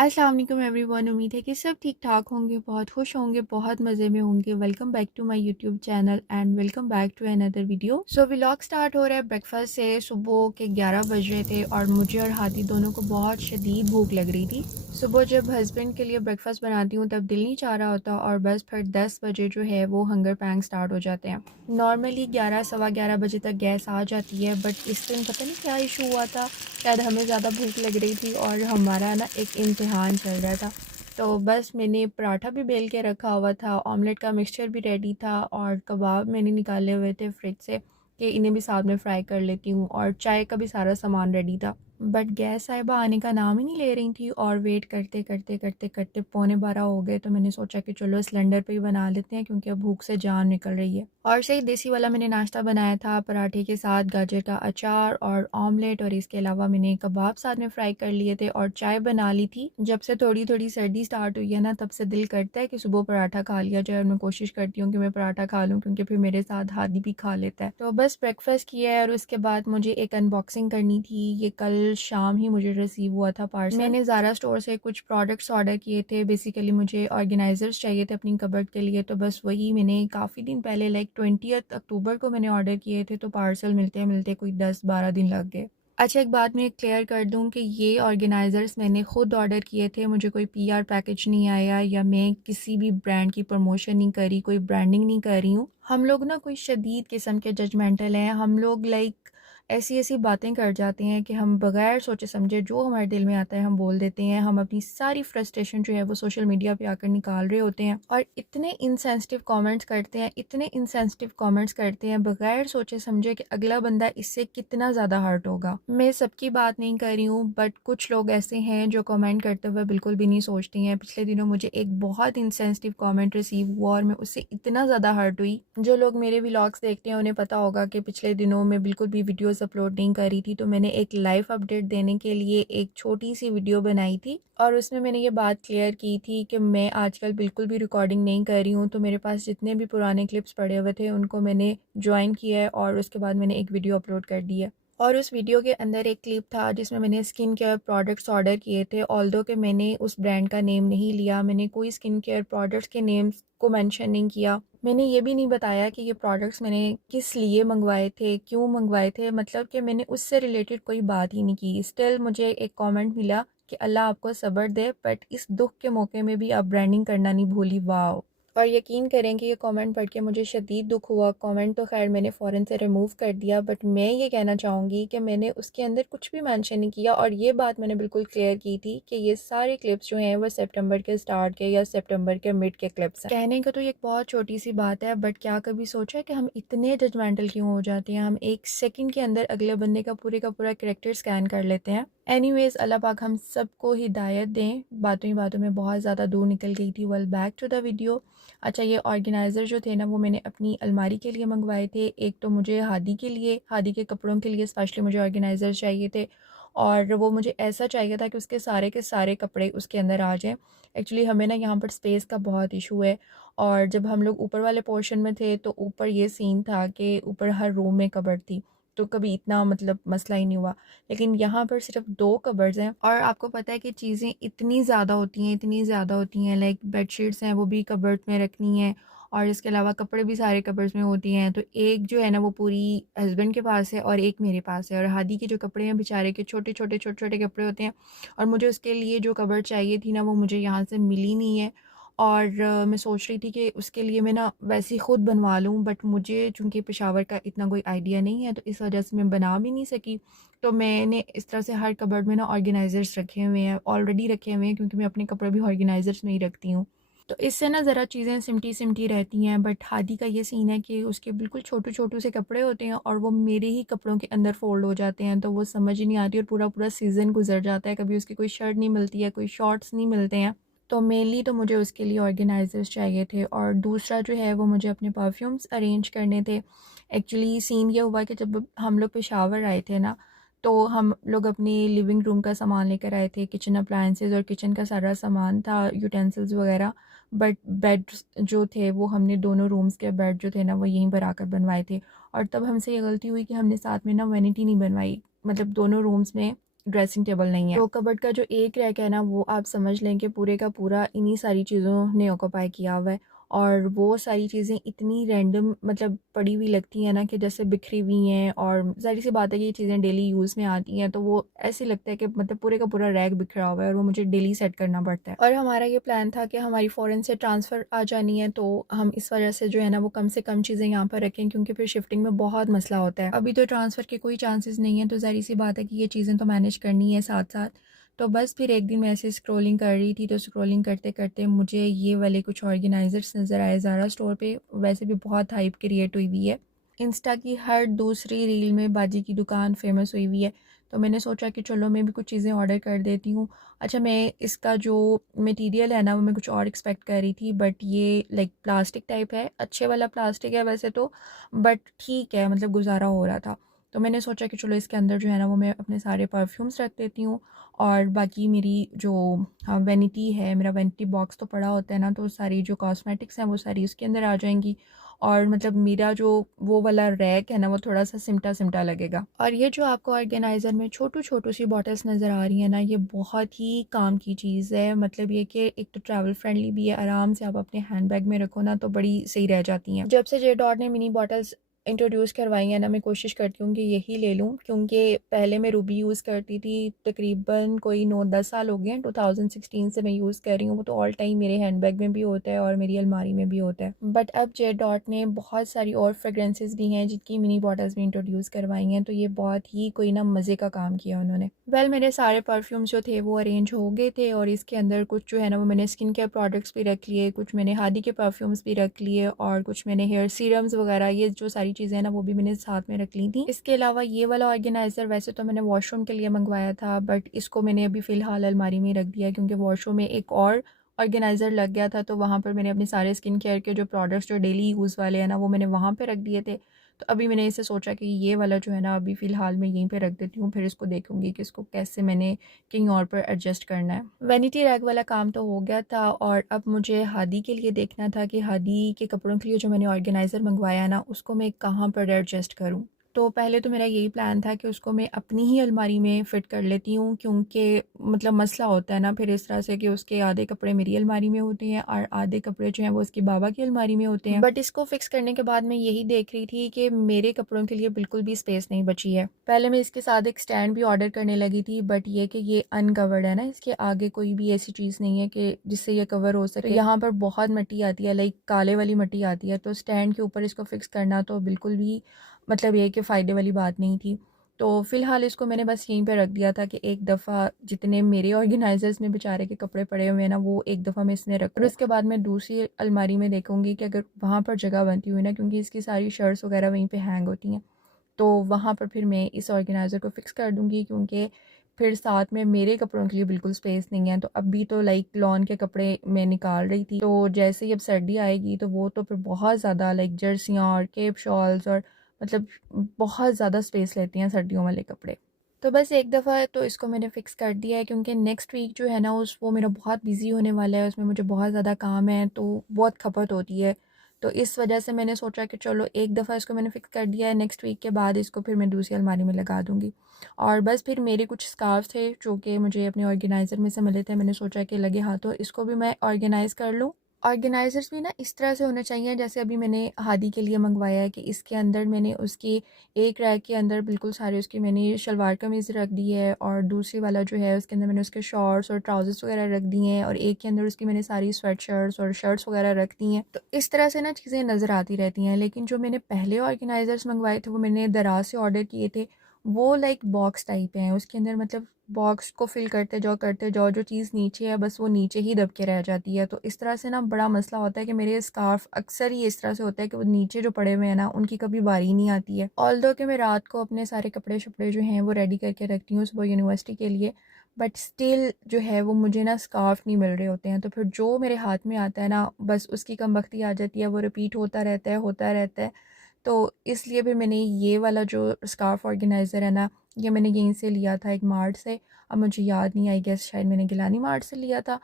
अस्सलाम वालेकुम एवरीवन। उम्मीद है कि सब ठीक ठाक होंगे, बहुत खुश होंगे, बहुत मज़े में होंगे। Welcome back to my YouTube channel and welcome back to another video. So vlog start हो रहा है ब्रेकफास्ट से। सुबह के 11 बज रहे थे और मुझे और हादी दोनों को बहुत शदीद भूख लग रही थी। सुबह जब हस्बैंड के लिए ब्रेकफास्ट बनाती हूँ तब दिल नहीं चाह रहा होता और बस फिर 10 बजे जो है वो हंगर पैंग स्टार्ट हो जाते हैं। नॉर्मली 11 सवा 11 बजे तक गैस आ जाती है, बट इस दिन पता नहीं क्या इशू हुआ था। शायद हमें ज़्यादा भूख लग रही थी और हमारा ना एक इम्तिहान चल रहा था। तो बस मैंने पराठा भी बेल के रखा हुआ था, ऑमलेट का मिक्सचर भी रेडी था और कबाब मैंने निकाले हुए थे फ्रिज से कि इन्हें भी साथ में फ्राई कर लेती हूँ, और चाय का भी सारा सामान रेडी था। बट गैस साहिबा आने का नाम ही नहीं ले रही थी और वेट करते करते करते करते पौने 12 हो गए। तो मैंने सोचा कि चलो सिलेंडर पे ही बना लेते हैं क्योंकि अब भूख से जान निकल रही है। और सही देसी वाला मैंने नाश्ता बनाया था, पराठे के साथ गाजर का अचार और ऑमलेट, और इसके अलावा मैंने कबाब साथ में फ्राई कर लिए थे और चाय बना ली थी। जब से थोड़ी थोड़ी सर्दी स्टार्ट हुई है ना, तब से दिल करता है कि सुबह पराठा खा लिया जाए, और मैं कोशिश करती हूँ कि मैं पराठा खा लूँ क्योंकि फिर मेरे साथ हादी भी खा लेता है। तो बस ब्रेकफास्ट किया है और उसके बाद मुझे एक अनबॉक्सिंग करनी थी। ये कल शाम ही मुझे रिसीव हुआ था पार्सल। मैंने ज़ारा स्टोर से कुछ प्रोडक्ट्स ऑर्डर किए थे। बेसिकली मुझे ऑर्गेनाइजर्स चाहिए थे अपनी कबर्ड के लिए, तो बस वही मैंने काफ़ी दिन पहले लाइक 20 अक्टूबर को मैंने ऑर्डर किए थे। तो पार्सल मिलते मिलते कोई 10-12 दिन लग गए। अच्छा, एक बात मैं क्लियर कर दूं कि ये ऑर्गेनाइज़र्स मैंने ख़ुद ऑर्डर किए थे। मुझे कोई पीआर पैकेज नहीं आया या मैं किसी भी ब्रांड की प्रमोशन नहीं करी, कोई ब्रांडिंग नहीं कर रही हूँ। हम लोग ना कोई शदीद किस्म के जजमेंटल हैं। हम लोग लाइक ऐसी ऐसी बातें कर जाते हैं कि हम बगैर सोचे समझे जो हमारे दिल में आता है हम बोल देते हैं। हम अपनी सारी फ्रस्ट्रेशन जो है वो सोशल मीडिया पे आकर निकाल रहे होते हैं और इतने इनसेंसिटिव कमेंट्स करते हैं, इतने इनसेंसिटिव कमेंट्स करते हैं बगैर सोचे समझे कि अगला बंदा इससे कितना ज़्यादा हर्ट होगा। मैं सबकी बात नहीं कर रही हूँ, बट कुछ लोग ऐसे हैं जो कमेंट करते हुए बिल्कुल भी नहीं सोचते हैं। पिछले दिनों मुझे एक बहुत इनसेंसिटिव कमेंट रिसीव हुआ और मैं उससे इतना ज़्यादा हर्ट हुई। जो लोग मेरे व्लॉग्स देखते हैं उन्हें पता होगा कि पिछले दिनों मैं बिल्कुल भी वीडियोस अपलोड नहीं कर रही थी। तो मैंने एक लाइव अपडेट देने के लिए एक छोटी सी वीडियो बनाई थी और उसमें मैंने ये बात क्लियर की थी कि मैं आजकल बिल्कुल भी रिकॉर्डिंग नहीं कर रही हूँ। तो मेरे पास जितने भी पुराने क्लिप्स पड़े हुए थे उनको मैंने ज्वाइन किया है और उसके बाद मैंने एक वीडियो अपलोड कर दी है। और उस वीडियो के अंदर एक क्लिप था जिसमें मैंने स्किन केयर प्रोडक्ट्स ऑर्डर किए थे। ऑल्दो कि मैंने उस ब्रांड का नेम नहीं लिया, मैंने कोई स्किन केयर प्रोडक्ट्स के नेम्स को मेंशन नहीं किया। मैंने ये भी नहीं बताया कि ये प्रोडक्ट्स मैंने किस लिए मंगवाए थे, क्यों मंगवाए थे, मतलब कि मैंने उससे रिलेटेड कोई बात ही नहीं की। स्टिल मुझे एक कमेंट मिला कि अल्लाह आपको सब्र दे, बट इस दुख के मौके में भी आप ब्रांडिंग करना नहीं भूली। वाह! और यकीन करें कि ये कमेंट पढ़ के मुझे शदीद दुख हुआ। कमेंट तो खैर मैंने फ़ौरन से रिमूव कर दिया, बट मैं ये कहना चाहूँगी कि मैंने उसके अंदर कुछ भी मेंशन नहीं किया और ये बात मैंने बिल्कुल क्लियर की थी कि ये सारे क्लिप्स जो हैं वो सितंबर के स्टार्ट के या सितंबर के मिड के क्लिप्स हैं। कहने का तो ये एक बहुत छोटी सी बात है, बट क्या कभी सोचा है कि हम इतने जजमेंटल क्यों हो जाते हैं। हम एक सेकंड के अंदर अगले बंदे का पूरा कैरेक्टर स्कैन कर लेते हैं। एनीवेज, अल्लाह पाक हम सबको हिदायत दें। बातों ही बातों में बहुत ज़्यादा दूर निकल गई थी। Well, back to the video. अच्छा, ये ऑर्गेनाइज़र जो थे ना वो मैंने अपनी अलमारी के लिए मंगवाए थे। एक तो मुझे हादी के लिए, हादी के कपड़ों के लिए स्पेशली मुझे ऑर्गेनाइज़र चाहिए थे और वो मुझे ऐसा चाहिए था कि उसके सारे कपड़े उसके अंदर आ जाएँ। एक्चुअली हमें ना यहाँ पर स्पेस का बहुत इशू है और जब हम लोग ऊपर वाले पोर्शन में थे तो ऊपर ये सीन था कि ऊपर हर रूम में कबर्ड थी, तो कभी इतना मतलब मसला ही नहीं हुआ। लेकिन यहाँ पर सिर्फ 2 कबर्ड्स हैं और आपको पता है कि चीज़ें इतनी ज़्यादा होती हैं, इतनी ज़्यादा होती हैं। लाइक बेडशीट्स हैं वो भी कबर्ड में रखनी है और इसके अलावा कपड़े भी सारे कबर्ड्स में होती हैं। तो एक जो है ना वो पूरी हस्बैंड के पास है और एक मेरे पास है। और हादी के जो कपड़े हैं बेचारे के छोटे-छोटे कपड़े होते हैं और मुझे उसके लिए जो कबर्ड चाहिए थी ना वो मुझे यहाँ से मिली नहीं है। और मैं सोच रही थी कि उसके लिए मैं ना वैसे ही ख़ुद बनवा लूँ, बट मुझे चूँकि पेशावर का इतना कोई आइडिया नहीं है तो इस वजह से मैं बना भी नहीं सकी। तो मैंने इस तरह से हर कबर्ड में ना ऑर्गेनाइज़र्स रखे हुए हैं, ऑलरेडी रखे हुए हैं, क्योंकि मैं अपने कपड़े भी ऑर्गेनाइज़र्स में ही रखती हूँ। तो इससे ना ज़रा चीज़ें सिमटी-सिमटी रहती हैं। बट हादी का ये सीन है कि उसके बिल्कुल छोटू-छोटू से कपड़े होते हैं और वो मेरे ही कपड़ों के अंदर फ़ोल्ड हो जाते हैं, तो वो समझ ही नहीं आती और पूरा-पूरा सीज़न गुज़र जाता है। कभी उसकी कोई शर्ट नहीं मिलती है, कोई शॉर्ट्स नहीं मिलते हैं। तो मेनली तो मुझे उसके लिए ऑर्गेनाइज़र्स चाहिए थे और दूसरा जो है वो मुझे अपने परफ्यूम्स अरेंज करने थे। एक्चुअली सीन ये हुआ कि जब हम लोग पेशावर आए थे ना, तो हम लोग अपनी लिविंग रूम का सामान लेकर आए थे, किचन अप्लायंसेस और किचन का सारा सामान था, यूटेंसिल्स वगैरह। बट बेड्स जो थे वो हमने दोनों रूम्स के बेड जो थे ना वो यहीं पर आकर बनवाए थे। और तब हमसे ये गलती हुई कि हमने साथ में ना वैनिटी नहीं बनवाई, मतलब दोनों रूम्स में ड्रेसिंग टेबल नहीं है। तो कबर्ड का जो एक रैक है ना वो आप समझ लें कि पूरे का पूरा इन्हीं सारी चीज़ों ने ऑक्यूपाई किया हुआ है। और वो सारी चीज़ें इतनी रैंडम मतलब पड़ी हुई लगती हैं ना कि जैसे बिखरी हुई हैं, और ज़ाहिर सी बात है कि ये चीज़ें डेली यूज़ में आती हैं तो वो ऐसे लगता है कि मतलब पूरे का पूरा रैक बिखरा हुआ है और वो मुझे डेली सेट करना पड़ता है। और हमारा ये प्लान था कि हमारी फ़ॉरेन से ट्रांसफ़र आ जानी है, तो हम इस वजह से जो है ना वो कम से कम चीज़ें यहाँ पर रखें, क्योंकि फिर शिफ्टिंग में बहुत मसला होता है। अभी तो ट्रांसफ़र के कोई चांसेस नहीं है, तो ज़ाहिर सी बात है कि ये चीज़ें तो मैनेज करनी है साथ साथ। तो बस फिर एक दिन मैं ऐसे स्क्रॉलिंग कर रही थी, तो स्क्रॉलिंग करते करते मुझे ये वाले कुछ ऑर्गेनाइज़र्स नज़र आए ज़ारा स्टोर पे। वैसे भी बहुत हाइप क्रिएट हुई हुई है, इंस्टा की हर दूसरी रील में बाजी की दुकान फेमस हुई हुई है। तो मैंने सोचा कि चलो मैं भी कुछ चीज़ें ऑर्डर कर देती हूँ। अच्छा, मैं इसका जो मटेरियल है ना वो मैं कुछ और एक्सपेक्ट कर रही थी, बट ये लाइक प्लास्टिक टाइप है, अच्छे वाला प्लास्टिक है वैसे तो, बट ठीक है मतलब गुजारा हो रहा था। तो मैंने सोचा कि चलो इसके अंदर जो है ना वो मैं अपने सारे परफ्यूम्स रख देती हूँ, और बाकी मेरी जो वैनिटी है, मेरा वैनिटी बॉक्स तो पड़ा होता है ना, तो सारी जो कॉस्मेटिक्स हैं वो सारी उसके अंदर आ जाएंगी। और मतलब मेरा जो वो वाला रैक है ना वो थोड़ा सा सिमटा सिमटा लगेगा। और ये जो आपको ऑर्गेनाइज़र में छोटू छोटू सी बॉटल्स नज़र आ रही है ना, ये बहुत ही काम की चीज़ है। मतलब ये कि एक तो ट्रैवल फ्रेंडली भी है, आराम से आप अपने हैंड बैग में रखो ना तो बड़ी सही रह जाती हैं। जब से जे डॉट ने मिनी बॉटल्स इंट्रोड्यूस करवाई है ना, मैं कोशिश करती हूँ कि यही ले लूँ, क्योंकि पहले मैं रूबी यूज़ करती थी, तकरीबन कोई 9-10 साल हो गए हैं, 2016 से मैं यूज़ कर रही हूँ। वो तो ऑल टाइम मेरे हैंडबैग में भी होता है और मेरी अलमारी में भी होता है। बट अब जे डॉट ने बहुत सारी और फ्रेगरेंसेस भी हैं जिनकी मिनी बॉटल्स भी इंट्रोड्यूस करवाई हैं, तो ये बहुत ही कोई ना मज़े का काम किया उन्होंने। मेरे सारे परफ्यूम्स जो थे वो अरेंज हो गए थे, और इसके अंदर कुछ जो है ना वो मैंने स्किन केयर प्रोडक्ट्स भी रख लिए, कुछ मैंने हादी के परफ्यूम्स भी रख लिए, और कुछ मैंने हेयर सीरम्स वगैरह, ये जो सारी चीज़ें हैं ना वो भी मैंने साथ में रख ली थी। इसके अलावा ये वाला ऑर्गेनाइज़र वैसे तो मैंने वॉशरूम के लिए मंगवाया था, बट इसको मैंने अभी फ़िलहाल अलमारी में रख दिया, क्योंकि वॉशरूम में एक और ऑर्गेनाइज़र लग गया था, तो वहाँ पर मैंने अपने सारे स्किन केयर के जो प्रोडक्ट्स जो डेली यूज़ वाले हैं ना वो मैंने वहाँ पे रख दिए थे। तो अभी मैंने इसे सोचा कि ये वाला जो है ना अभी फ़िलहाल मैं यहीं पे रख देती हूँ, फिर इसको देखूँगी कि इसको कैसे मैंने कहीं और पर एडजस्ट करना है। वैनिटी रैक वाला काम तो हो गया था, और अब मुझे हादी के लिए देखना था कि हादी के कपड़ों के लिए जो मैंने ऑर्गेनाइज़र मंगवाया ना उसको मैं कहाँ पर एडजस्ट करूँ। तो पहले तो मेरा यही प्लान था कि उसको मैं अपनी ही अलमारी में फ़िट कर लेती हूँ, क्योंकि मतलब मसला होता है ना फिर इस तरह से कि उसके आधे कपड़े मेरी अलमारी में होते हैं और आधे कपड़े जो हैं वो उसकी बाबा की अलमारी में होते हैं। बट इसको फ़िक्स करने के बाद मैं यही देख रही थी कि मेरे कपड़ों के लिए बिल्कुल भी स्पेस नहीं बची है। पहले मैं इसके साथ एक स्टैंड भी ऑर्डर करने लगी थी, बट ये कि ये अनकवर्ड है ना, इसके आगे कोई भी ऐसी चीज़ नहीं है कि जिससे ये कवर हो सके। तो यहाँ पर बहुत मिट्टी आती है, लाइक काले वाली मिट्टी आती है, तो स्टैंड के ऊपर इसको फ़िक्स करना तो बिल्कुल भी मतलब ये कि फ़ायदे वाली बात नहीं थी। तो फ़िलहाल इसको मैंने बस यहीं पे रख दिया था कि एक दफ़ा जितने मेरे ऑर्गेनाइज़र्स में बेचारे के कपड़े पड़े हुए हैं ना वो एक दफ़ा मैं इसमें रख, और उसके बाद मैं दूसरी अलमारी में देखूँगी कि अगर वहाँ पर जगह बनती हुई ना, क्योंकि इसकी सारी शर्ट्स वगैरह वहीं पे हैंग होती हैं, तो वहाँ पर फिर मैं इस ऑर्गेनाइज़र को फ़िक्स कर दूँगी, क्योंकि फिर साथ में मेरे कपड़ों के लिए बिल्कुल स्पेस नहीं है। तो अभी तो लाइक लॉन के कपड़े मैं निकाल रही थी, तो जैसे ही अब सर्दी आएगी तो वो तो फिर बहुत ज़्यादा लाइक जर्सियाँ और केप शॉल्स और मतलब बहुत ज़्यादा स्पेस लेती हैं सर्दियों वाले कपड़े। तो बस एक दफ़ा तो इसको मैंने फ़िक्स कर दिया है, क्योंकि नेक्स्ट वीक जो है ना उस वो मेरा बहुत बिज़ी होने वाला है, उसमें मुझे बहुत ज़्यादा काम है, तो बहुत खपत होती है। तो इस वजह से मैंने सोचा कि चलो एक दफ़ा इसको मैंने फ़िक्स कर दिया है, नेक्स्ट वीक के बाद इसको फिर मैं दूसरी अलमारी में लगा दूँगी। और बस फिर मेरे कुछ स्कार्फ़ थे जो कि मुझे अपने ऑर्गेनाइज़र में से मिले थे, मैंने सोचा कि लगे हाथों इसको भी मैं ऑर्गेनाइज़ कर लूँ। ऑर्गेनाइज़र्स भी ना इस तरह से होने चाहिए जैसे अभी मैंने हादी के लिए मंगवाया है, कि इसके अंदर मैंने उसकी एक रैक के अंदर बिल्कुल सारे उसकी मैंने शलवार कमीज़ रख दी है, और दूसरी वाला जो है उसके अंदर मैंने उसके शॉर्ट्स और ट्राउज़र्स वगैरह रख दिए हैं, और एक के अंदर उसकी मैंने सारी स्वेट शर्ट्स और शर्ट्स वगैरह रख दी हैं। तो इस तरह से ना चीज़ें नज़र आती रहती हैं। लेकिन जो मैंने पहले ऑर्गेनाइज़र्स मंगवाए थे वो मैंने दराज से ऑर्डर किए थे, वो लाइक बॉक्स टाइप हैं, उसके अंदर मतलब बॉक्स को फिल करते जाओ, जो चीज़ नीचे है बस वो नीचे ही दब के रह जाती है। तो इस तरह से ना बड़ा मसला होता है कि मेरे स्कार्फ अक्सर ही इस तरह से होता है कि वो नीचे जो पड़े हुए हैं ना उनकी कभी बारी नहीं आती है। ऑल्दो कि मैं रात को अपने सारे कपड़े शपड़े जो हैं वो रेडी करके रखती हूँ सुबह यूनिवर्सिटी के लिए, बट स्टिल जो है वो मुझे ना स्कार्फ नहीं मिल रहे होते हैं, तो फिर जो मेरे हाथ में आता है ना बस उसकी कमबख्ती आ जाती है, वो रिपीट होता रहता है। तो इसलिए फिर मैंने ये वाला जो स्कार्फ ऑर्गेनाइज़र है ना, ये मैंने यहीं से लिया था एक मार्ट से। अब मुझे याद नहीं, आई गेस शायद मैंने गिलानी मार्ट से लिया था।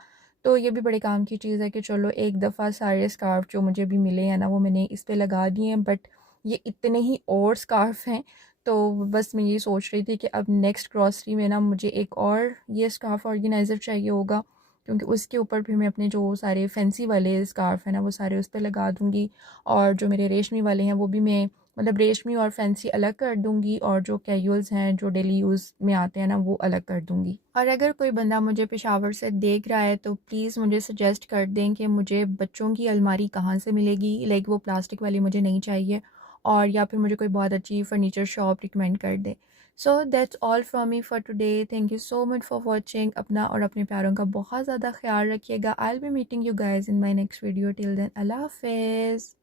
तो ये भी बड़े काम की चीज़ है कि चलो एक दफ़ा सारे स्कार्फ जो मुझे भी मिले हैं ना वो मैंने इस पे लगा दिए हैं, बट ये इतने ही और स्कार्फ हैं, तो बस मैं यही सोच रही थी कि अब नेक्स्ट ग्रॉसरी में ना मुझे एक और ये स्कार्फ़ ऑर्गेनाइज़र चाहिए होगा, क्योंकि उसके ऊपर फिर मैं अपने जो सारे फैंसी वाले स्कार्फ़ हैं ना वो सारे उस पे लगा दूँगी, और जो मेरे रेशमी वाले हैं वो भी मैं मतलब रेशमी और फैंसी अलग कर दूँगी, और जो कैजुअल्स हैं जो डेली यूज़ में आते हैं ना वो अलग कर दूँगी। और अगर कोई बंदा मुझे पेशावर से देख रहा है तो प्लीज़ मुझे सजेस्ट कर दें कि मुझे बच्चों की अलमारी कहाँ से मिलेगी, लाइक वो प्लास्टिक वाली मुझे नहीं चाहिए, और या फिर मुझे कोई बहुत अच्छी फ़र्नीचर शॉप रिकमेंड कर दे। So that's all from me for today. Thank you so much for watching. अपना और अपने प्यारों का बहुत ज़्यादा ख्याल रखिएगा। I will be meeting you guys in my next video. Till then अल्लाह हाफ़िज़।